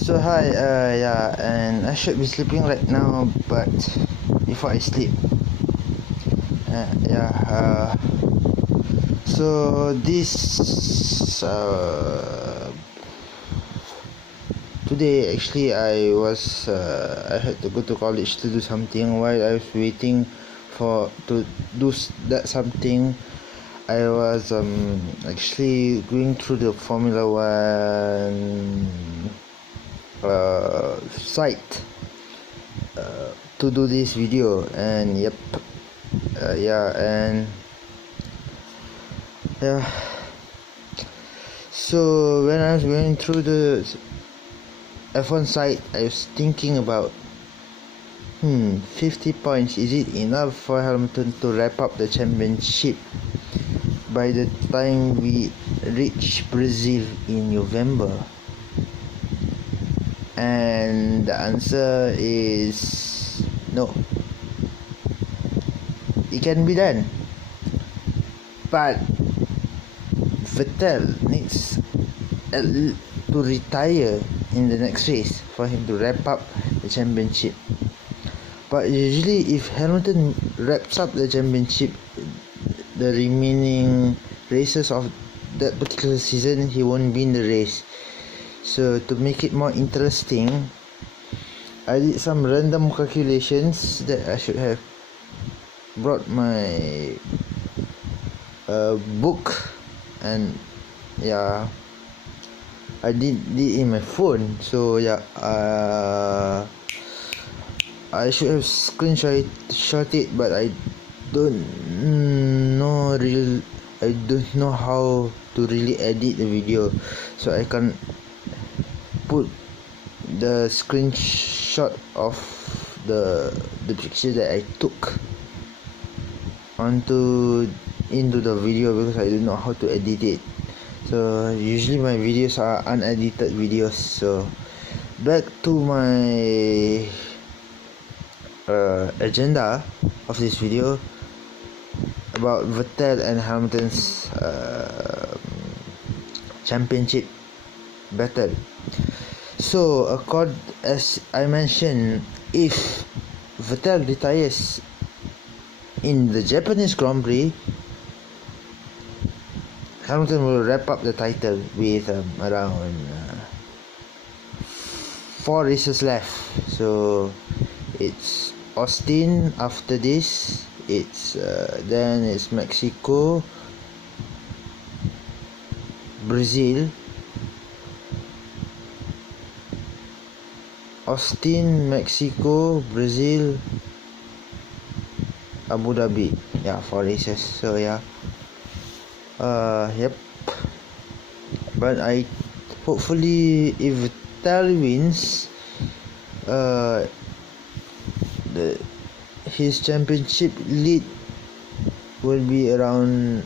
So hi, yeah, and I should be sleeping right now, but before I sleep, yeah, so this today actually I had to go to college to do something. While I was waiting for to do that something, I was actually going through the Formula One site to do this video, and yep, yeah, and yeah. So when I was going through the F1 site, I was thinking about 50 points, is it enough for Hamilton to wrap up the championship by the time we reach Brazil in November? And the answer is no. It can be done, but Vettel needs to retire in the next race for him to wrap up the championship. But usually if Hamilton wraps up the championship, the remaining races of that particular season, he won't win the race. So to make it more interesting, I did some random calculations that I should have brought my book, and yeah, I did it in my phone. So yeah, I should have screenshot it, but I don't know how to really edit the video, so I can put the screenshot of the picture that I took into the video, because I don't know how to edit it. So usually my videos are unedited videos. So back to my agenda of this video about Vettel and Hamilton's championship battle. So as I mentioned, if Vettel retires in the Japanese Grand Prix, Hamilton will wrap up the title with around 4 races left. So it's Austin after this, it's then it's Mexico, Brazil, Austin, Mexico, Brazil, Abu Dhabi. Yeah, 4 races. So yeah, yep. But I hopefully, if Vettel wins, his championship lead will be around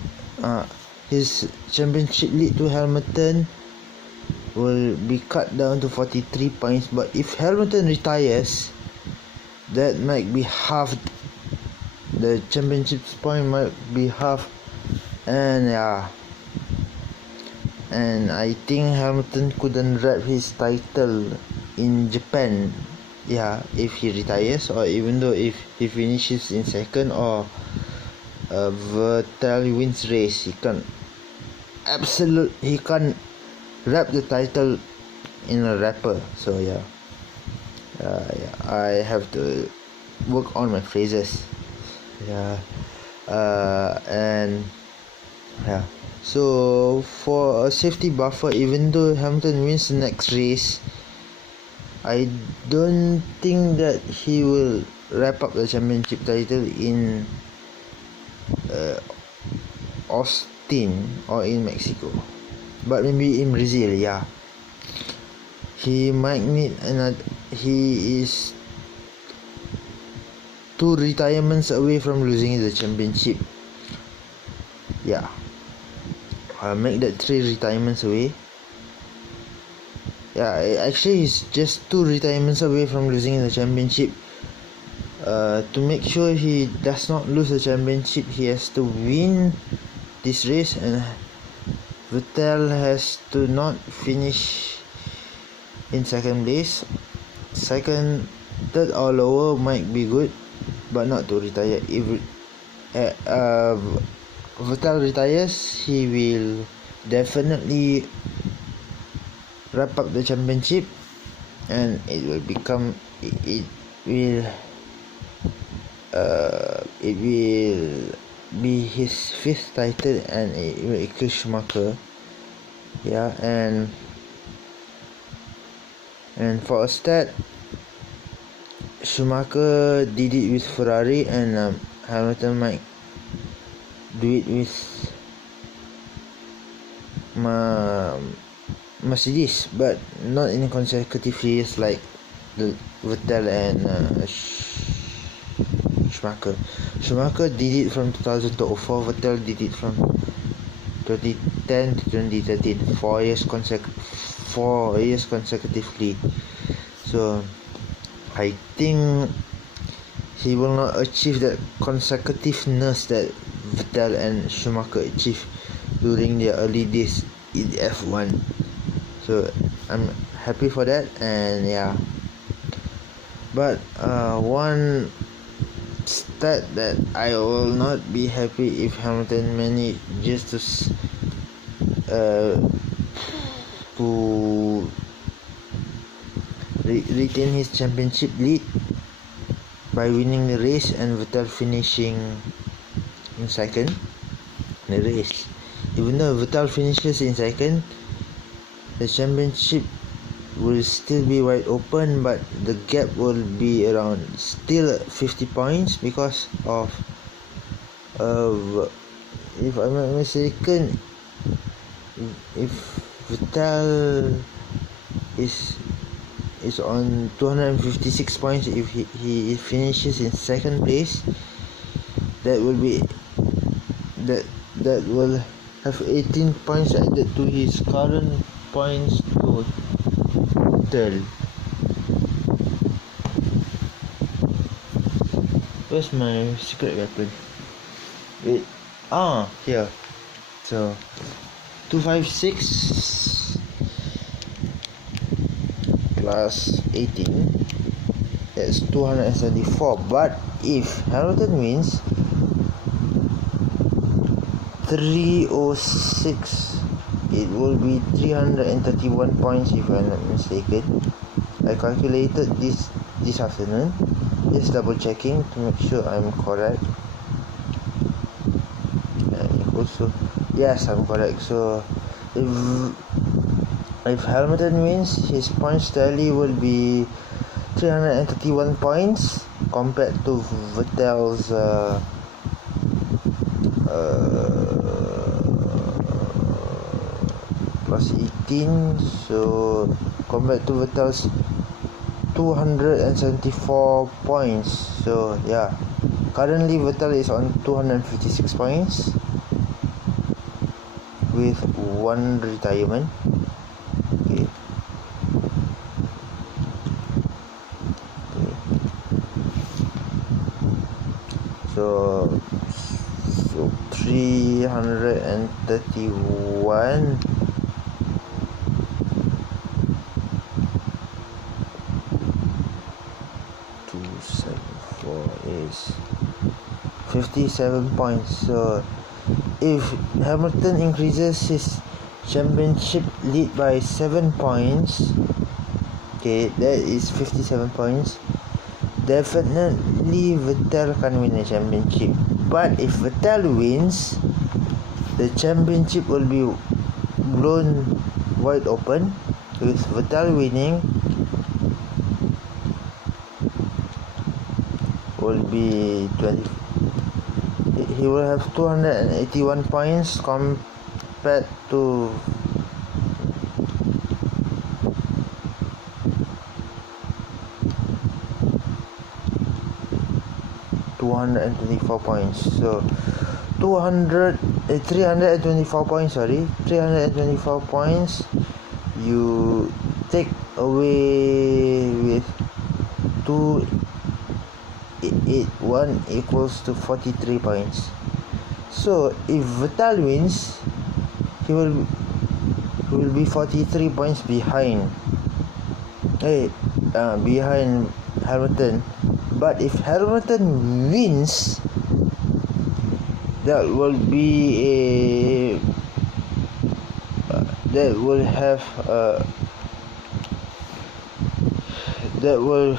his championship lead to Hamilton will be cut down to 43 points. But if Hamilton retires, that might be half. The championship point might be half, and yeah, and I think Hamilton couldn't wrap his title in Japan, yeah, if he retires, or even though if he finishes in second, or Vettel wins race, he can't wrap the title in a wrapper. So yeah, I have to work on my phrases. Yeah, and yeah. So for a safety buffer, even though Hamilton wins the next race, I don't think that he will wrap up the championship title in Austin or in Mexico, but maybe in Brazil. Yeah, he might need another. He is 2 retirements away from losing the championship. Yeah, I'll make that 3 retirements away. Yeah, actually he's just 2 retirements away from losing the championship. To make sure he does not lose the championship, he has to win this race, and Vettel has to not finish in second place. Third or lower might be good, but not to retire. If Vettel retires, he will definitely wrap up the championship, and it will become it will be his fifth title, and it will eclipse Schumacher. Yeah, and for a start, Schumacher did it with Ferrari, and Hamilton might do it with Mercedes, but not in consecutive years like the Vettel and Schumacher. Schumacher did it from 2000 to 2004. Vettel did it from 2010 to 2013. 4 years consecutively. So I think he will not achieve that consecutiveness that Vettel and Schumacher achieved during their early days in F1. So I'm happy for that, and yeah. But one stat that I will not be happy if Hamilton manages to retain his championship lead by winning the race and Vettel finishing in second in the race. Even though Vettel finishes in second, the championship will still be wide open, but the gap will be around still 50 points because of if I'm not mistaken, if Vettel is on 256 points, if he finishes in second place, that will have 18 points added to his current points total. Where's my secret weapon? Wait, here. So 256 plus 18, that's 274. But if Hamilton wins 306, it will be 331 points if I'm not mistaken. I calculated this afternoon, just double checking to make sure I'm correct. And also, yes, I'm correct. So if Hamilton wins, his points tally will be 331 points compared to Vettel's plus 18. So compared to Vettel's 274 points. So yeah, currently Vettel is on 256 points with one retirement. Okay. So 331 274 is 57 points. So if Hamilton increases his championship lead by 7 points, okay, that is 57 points, definitely Vettel can win the championship. But if Vettel wins, the championship will be blown wide open, with Vettel winning will be 20. He will have 281 points compared to $224 points. So 324 points. 324 points. You take away with 281 equals to 43 points. So if Vettel wins, he will be 43 points behind behind Hamilton. But if Hamilton wins, that will be that will have that will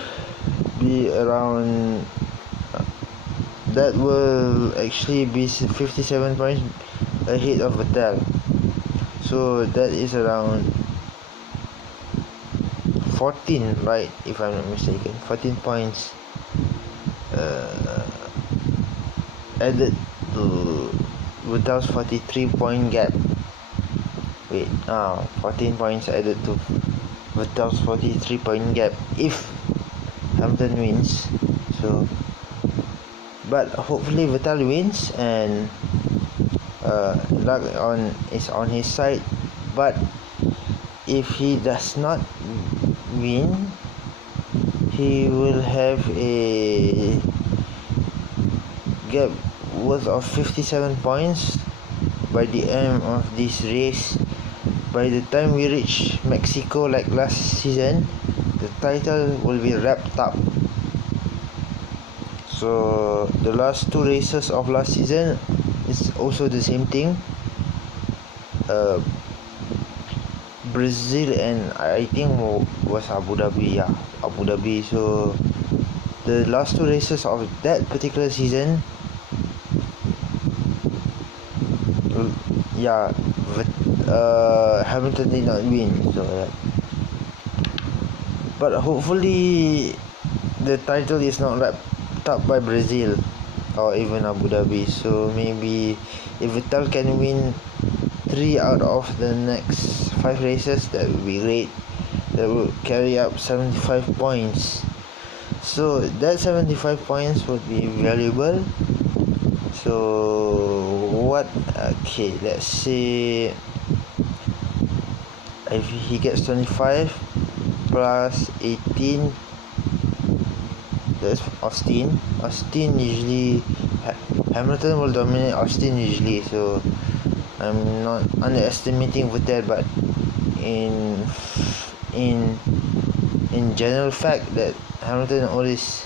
be around that will actually be 57 points ahead of Vettel. So that is around 14, right, if I'm not mistaken. 14 points added to Vettel's 43 point gap. 14 points added to Vettel's 43 point gap if Hamilton wins. So, but hopefully Vettel wins and luck is on his side. But if he does not win, he will have a gap worth of 57 points by the end of this race. By the time we reach Mexico like last season, the title will be wrapped up. So the last two races of last season is also the same thing. Brazil and I think was Abu Dhabi. Yeah, Abu Dhabi. So the last two races of that particular season, Hamilton did not win. So yeah. But hopefully the title is not wrapped up by Brazil or even Abu Dhabi. So maybe if Vettel can win 3 out of the next 5 races, that would be great. That would carry up 75 points. So that 75 points would be valuable. So let's say if he gets 25 plus 18, that's Austin usually Hamilton will dominate Austin usually, so I'm not underestimating Vettel, but in general fact that Hamilton always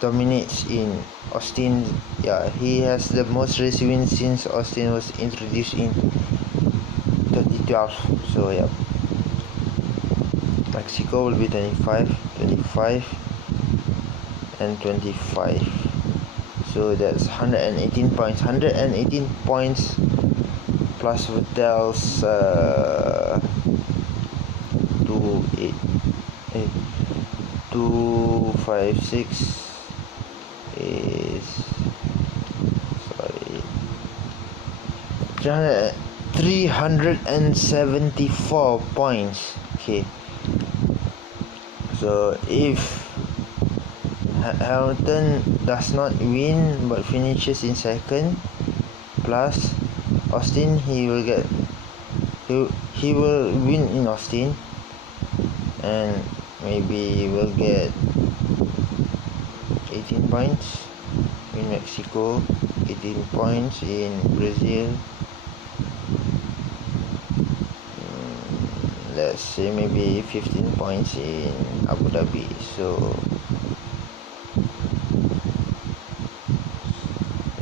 dominates in Austin. Yeah, he has the most race wins since Austin was introduced in 2012. So yeah, Mexico will be 25 and 25. So that's 118 points. 118 points plus Vettel's 256 is 374 points. Okay, so if Hamilton does not win but finishes in second plus Austin, he will win in Austin and maybe he will get 18 points in Mexico, 18 points in Brazil, let's say maybe 15 points in Abu Dhabi. So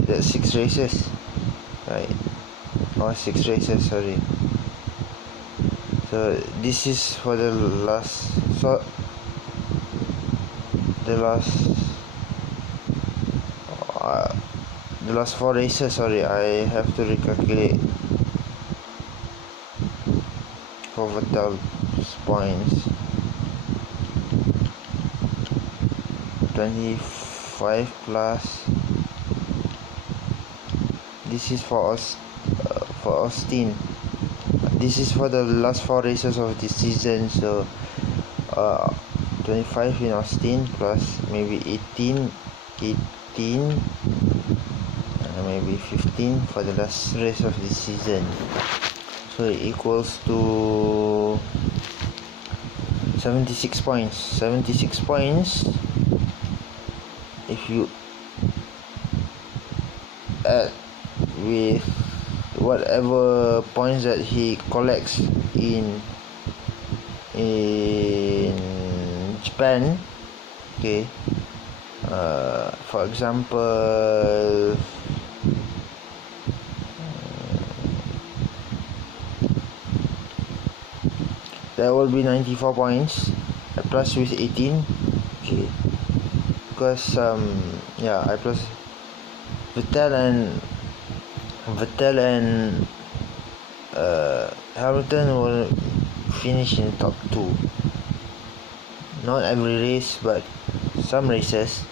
that's 6 races, right? Or 6 races, sorry. So this is for the last 4 races. Sorry, I have to recalculate for Vettel's points. 25 plus. This is for Austin. This is for the last 4 races of this season. So 25 in Austin plus maybe 18 maybe 15 for the last race of this season. So it equals to 76 points. 76 points if you add with whatever points that he collects in Japan, okay, for example, that will be 94 points plus with 18, okay, because yeah, I plus Vettel and Hamilton will finish in top 2. Not every race, but some races.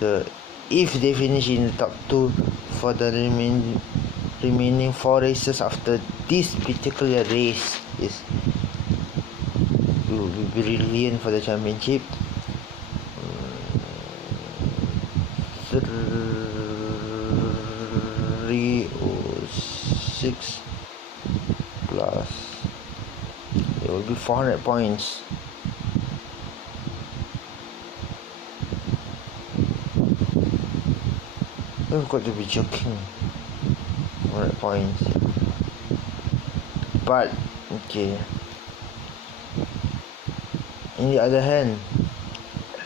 So if they finish in the top 2 for the remaining 4 races after this particular race, is will be brilliant for the championship. 306 plus, it will be 400 points. You've got to be joking. 400 points. But okay, on the other hand,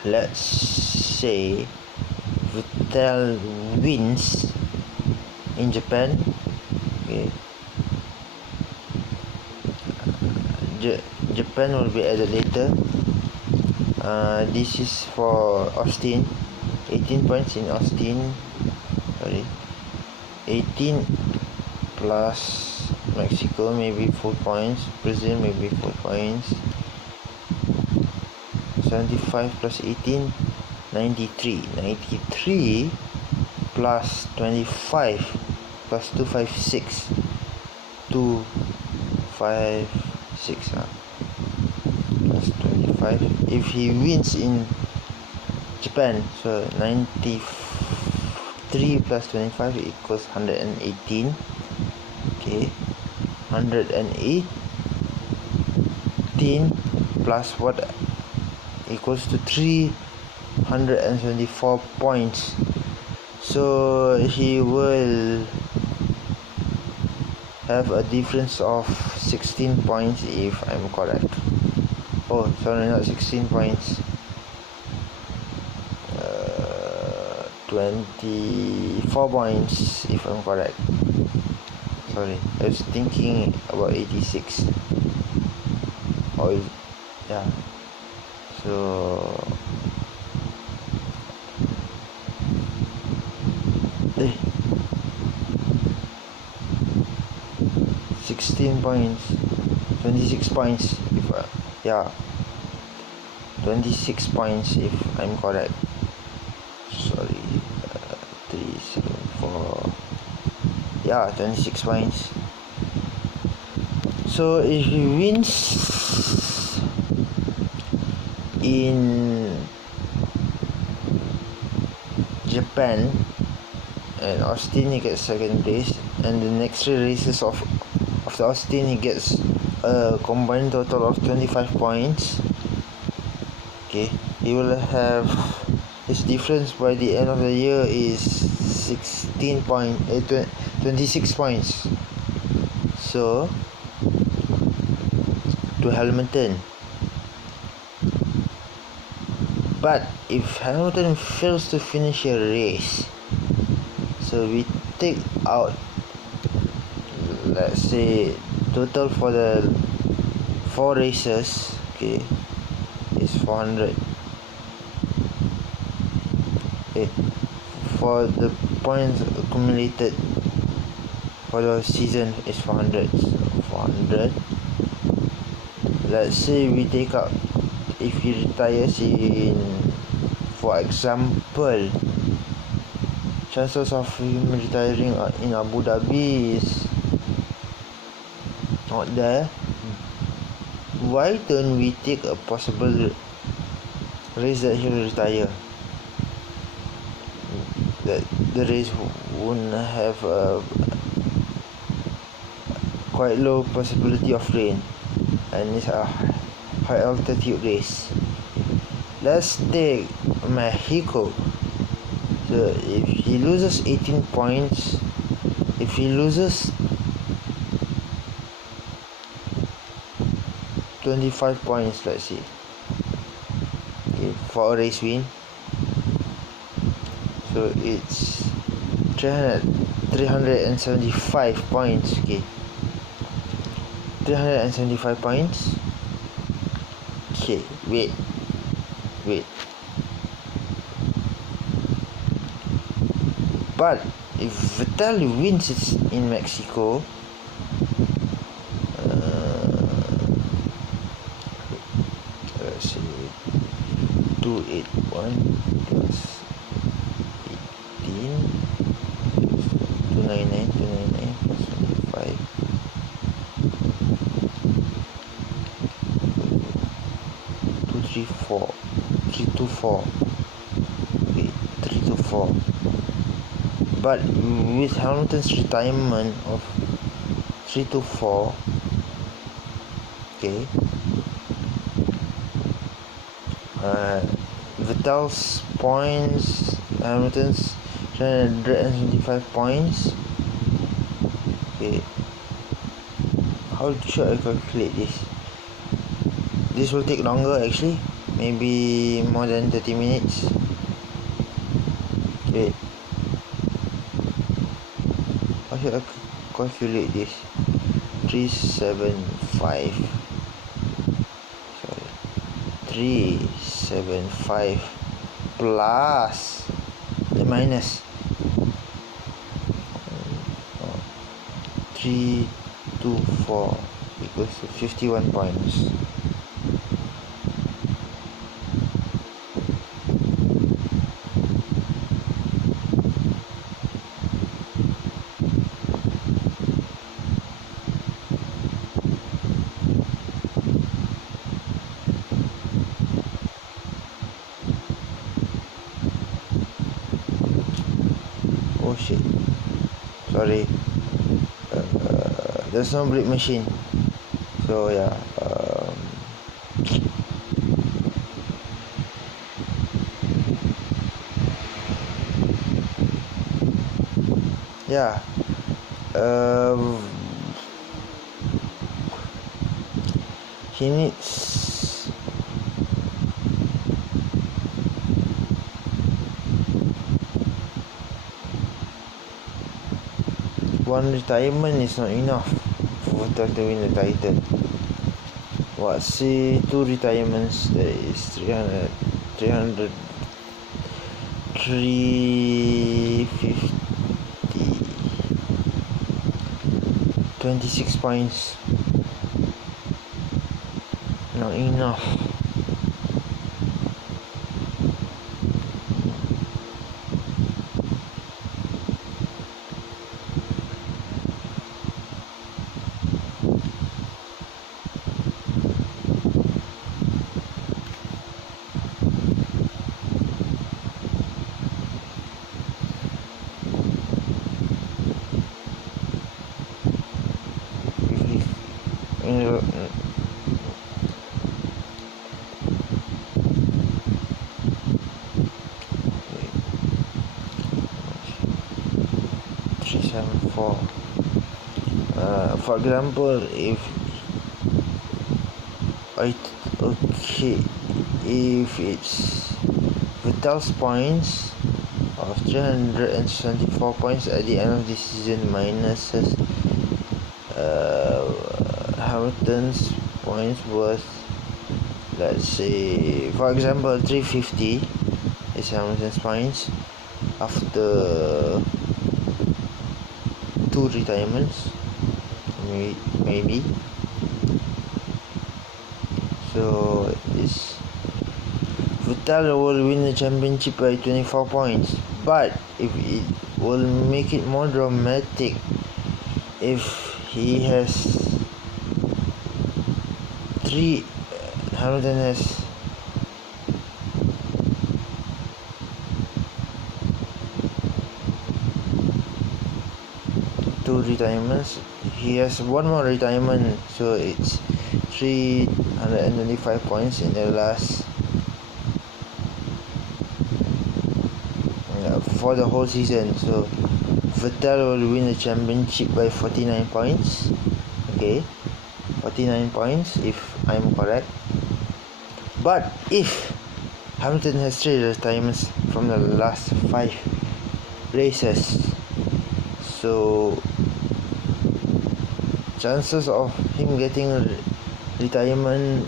let's say Vettel wins in Japan, okay, Japan will be added later. This is for Austin, 18 points in Austin, 18 plus Mexico, maybe 4 points, Brazil maybe 4 points, 75 plus 18, 93 plus 25 plus 256, 256 plus 25. If he wins in Japan, so 93 plus 25 equals 118, okay, 118 plus what equals to 374 points. So he will have a difference of 16 points if I'm correct. Oh, sorry, not 16 points. 24 points if I'm correct. Sorry, I was thinking about 86. Oh, yeah. So 16 points, 26 points if 26 points if I'm correct. Sorry, 374, 26 points. So if he wins in Japan and Austin, he gets second place, and the next 3 races of after Austin he gets a combined total of 25 points. Okay, he will have his difference by the end of the year is 26 points. So to Hamilton. But if Hamilton fails to finish a race, so we take out, let's say, total for the 4 races, okay, is 400. Okay, for the points accumulated for the season is 400. So 400. Let's say we take out, if he retires in, for example, chances of him retiring in Abu Dhabi is not there. Why don't we take a possible race that he'll retire? That the race won't have a quite low possibility of rain, and it's a high altitude race. Let's take Mexico. So if he loses 18 points, if he loses 25 points, let's say, for a race win. So it's 375 points. Okay, 375 points. Okay, wait. But if Vettel wins it in Mexico, let's see, 281 plus 18, 299 plus 25, 234, 324, okay, 324. But with Hamilton's retirement of 324, okay, Vettel's points, Hamilton's 375 points. Okay, how should I calculate this? This will take longer actually, maybe more than 30 minutes. Okay, how should I calculate this? 375 plus the minus 324 equals to 51 points. Oh shit, sorry, there's no brake machine, so yeah, he needs one retirement is not enough for Vettel to win the title. What, say 2 retirements, that is 300, 350, 26 points, not enough. For example, if it's Vettel's points of 374 points at the end of the season minuses Hamilton's points worth, let's say, for example, 350 is Hamilton's points after 2 retirements, maybe. So it's Vettel will win the championship by 24 points, but if it will make it more dramatic if he has 3, Hamilton has 2 retirements, he has 1 more retirement, so it's 325 points in the last for the whole season. So Vettel will win the championship by 49 points. Okay, 49 points if I'm correct. But if Hamilton has 3 retirements from the last 5 races, so chances of him getting retirement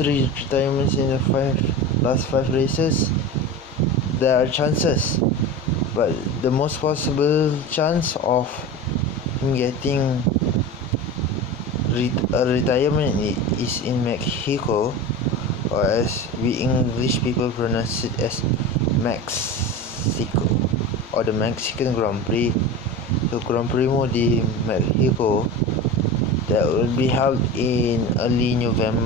3 retirements in the last 5 races, there are chances, but the most possible chance of him getting a retirement is in Mexico, or as we English people pronounce it as Mexico, or the Mexican Grand Prix. So Grand Primo di Mexico, that will be held in early November,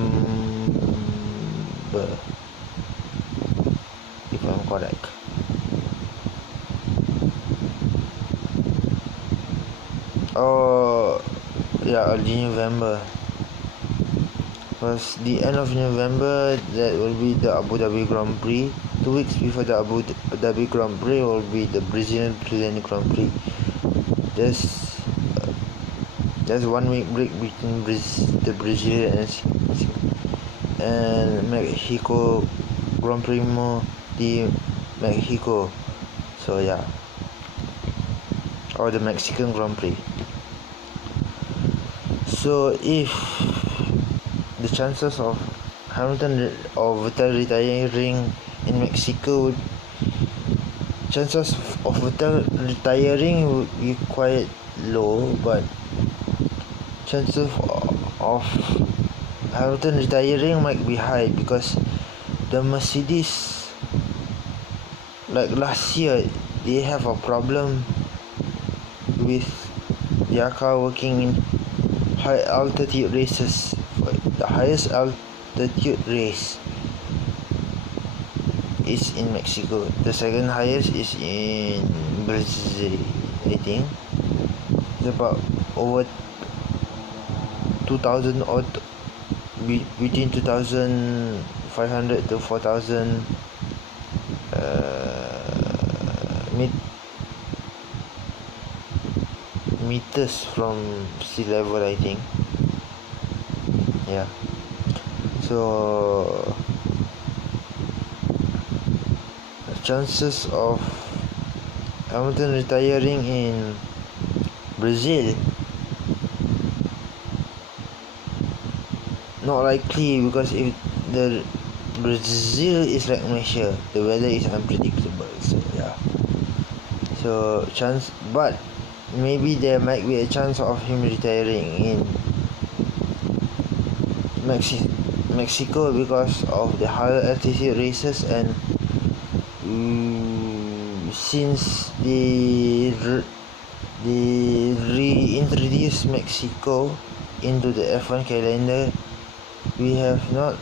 if I'm correct. Early November. Was the end of November, that will be the Abu Dhabi Grand Prix. 2 weeks before the Abu Dhabi Grand Prix will be the Brazilian Grand Prix. There's 1 week break between the Brazil and Mexico Grand Primo di Mexico. So yeah, or the Mexican Grand Prix. So if the chances of Hamilton or Vettel retiring in Mexico, chances of Vettel retiring would be quite low, but chances of Hamilton retiring might be high, because the Mercedes, like last year, they have a problem with their car working in high altitude races. The highest altitude race is in Mexico. The second highest is in Brazil, I think. It's about over 2,000 odd, between 2,500 to 4,000 meters from sea level, I think. Yeah. So chances of Hamilton retiring in Brazil, not likely, because if the Brazil is like Malaysia, the weather is unpredictable. So yeah. So but maybe there might be a chance of him retiring in Mexico because of the higher altitude races, and since they reintroduced Mexico into the F1 calendar, we have not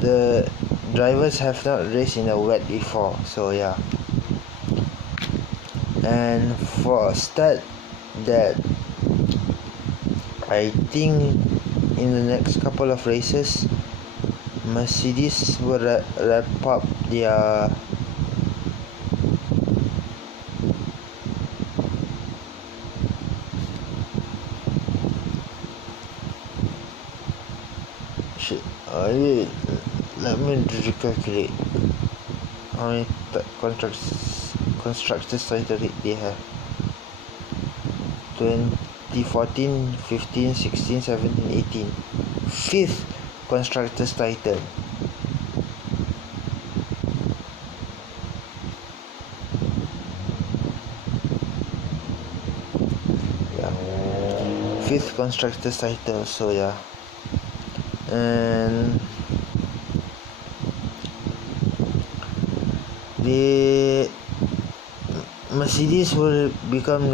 the drivers have not raced in the wet before, so yeah. And for a start, that I think in the next couple of races, Mercedes will wrap up their let me recalculate how many constructors title they have. 2014, 15, 16, 17, 18. 5th constructors title. Yeah. 5th constructors title, so yeah. And the Mercedes will become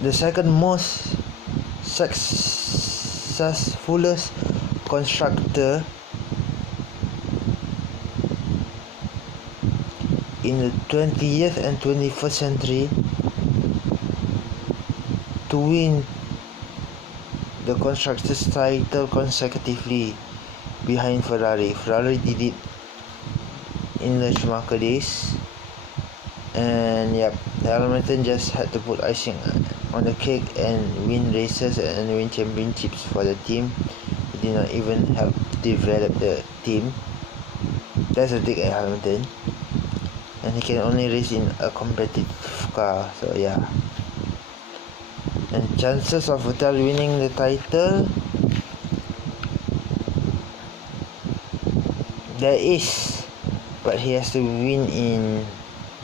the second most successfulest constructor in the 20th and 21st century to win the constructors title consecutively behind Ferrari. Ferrari did it in the Schumacher days, And yep, Hamilton just had to put icing on the cake and win races and win championships for the team. He did not even help develop the team. That's a dig at Hamilton. And he can only race in a competitive car, so yeah. And chances of Vettel winning the title, there is, but he has to win in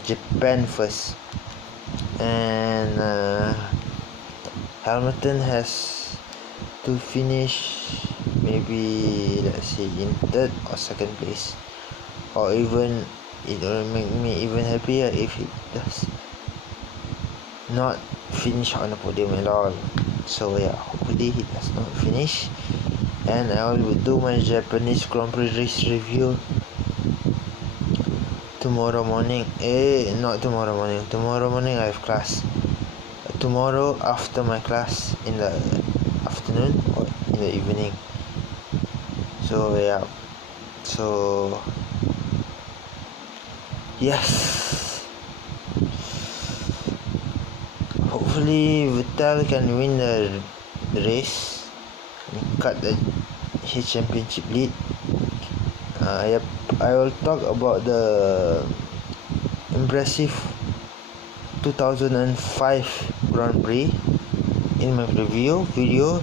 Japan first. And Hamilton has to finish maybe, let's say, in third or second place, or even it will make me even happier if he does not finish on the podium at all. So yeah, hopefully he does not finish, and I will do my Japanese Grand Prix race review tomorrow morning. Not tomorrow morning. Tomorrow morning I have class. Tomorrow after my class in the afternoon or in the evening. So yeah. So yes. Hopefully Vettel can win the race and cut his championship lead. Yep, I will talk about the impressive 2005 Grand Prix in my preview video,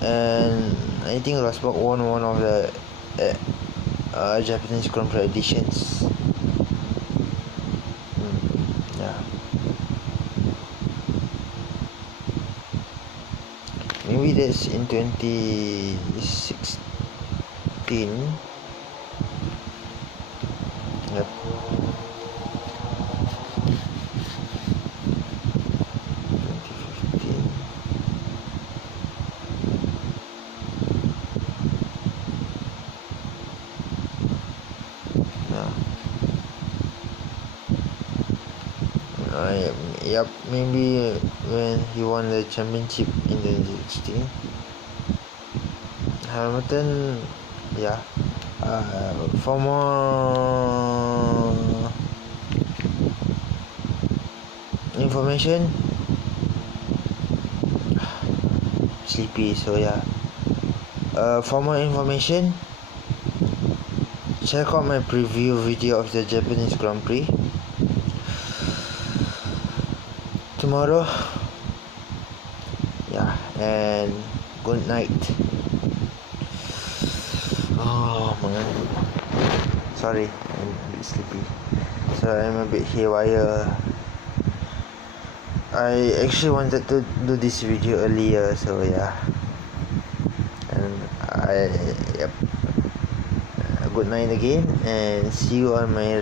and I think Rosberg won one of the Japanese Grand Prix editions. Yeah, maybe that's in 2016. Yep. 2015. Yep, maybe when he won the championship in 2016. Hamilton, yeah. For more information, sleepy, so yeah. For more information, check out my preview video of the Japanese Grand Prix tomorrow. Yeah, and good night. Oh man, sorry, I'm a bit sleepy, so I'm a bit haywire. I actually wanted to do this video earlier, so yeah. And yep. Good night again, and see you on my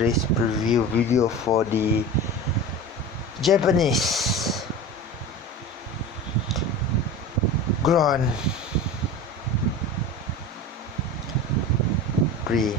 race preview video for the Japanese Grand Prix.